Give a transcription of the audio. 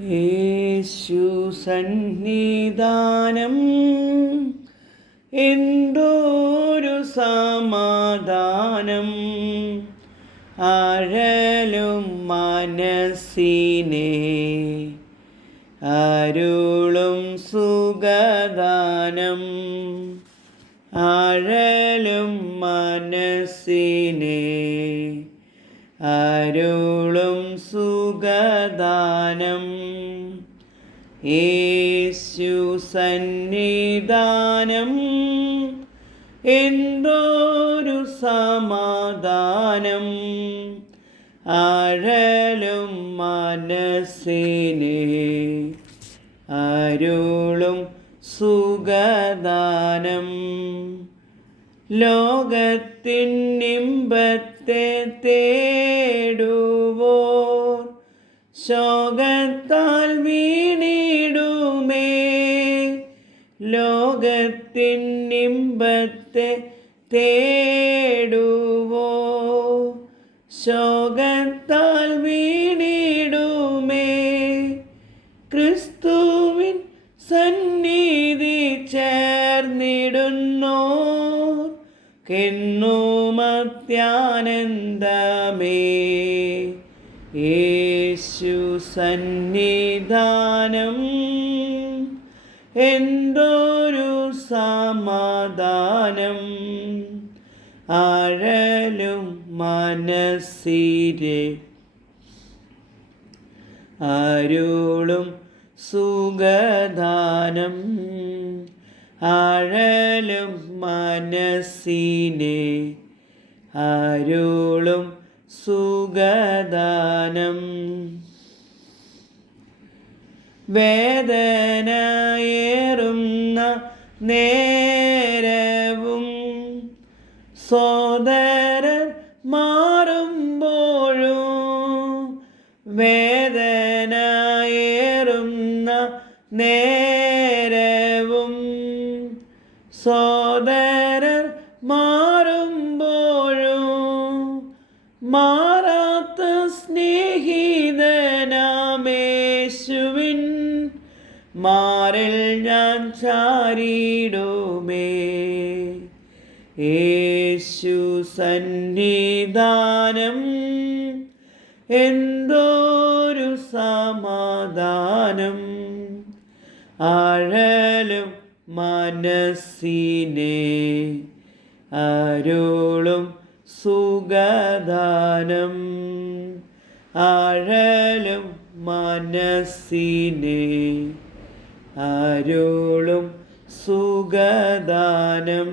യേശു സന്നിധാനം എന്തോരു സമാധാനം. അഴലും മനസ്സിനെ അരുളും സുഗദാനം അഴലും മനസ്സിനെ അരുളും സുഖദാനം. യേശു സന്നിധാനം എന്തോരു സമാധാനം. ആഴലും മനസ്സിനെ അരുളും സുഖദാനം. ലോകത്തിൻ നിമ്പത്തെ തേടുവോ ശോകത്താൽ വീണിടുമേ. ലോകത്തിൻ നിമ്പത്തെ തേടുവോ? ശോകത്താൽ വീണിടുമേ. ക്രിസ്തുവിൻ സന്നിധി ചേർന്നിടുന്നോ കെന്നുമത്യാനന്ദമേ യേശു സന്നിധാനം എന്തോരു സമാധാനം. ആഴലും മനസ്സിരെ അരുളും സുഖദാനം. ആഴലും മനസ്സിനെ അരുളും സുഖദാനം വേദനയേറുന്ന നേരവും സോദരൻ മാറുമ്പോഴും വേദനയേറുന്ന നേരവും സോദരൻ മാറുമ്പോഴും മാറാത്ത സ്നേഹിതനാമേശുവിൻ മാറിൽ ഞാൻ ചാരിടുമേ. യേശു സന്നിധാനം എന്തോരു സമാധാനം. ആഴലും മനസ്സിനെ അരുളും സുഖദാനം ആഴലും മനസ്സിനെ അരുളും സുഖദാനം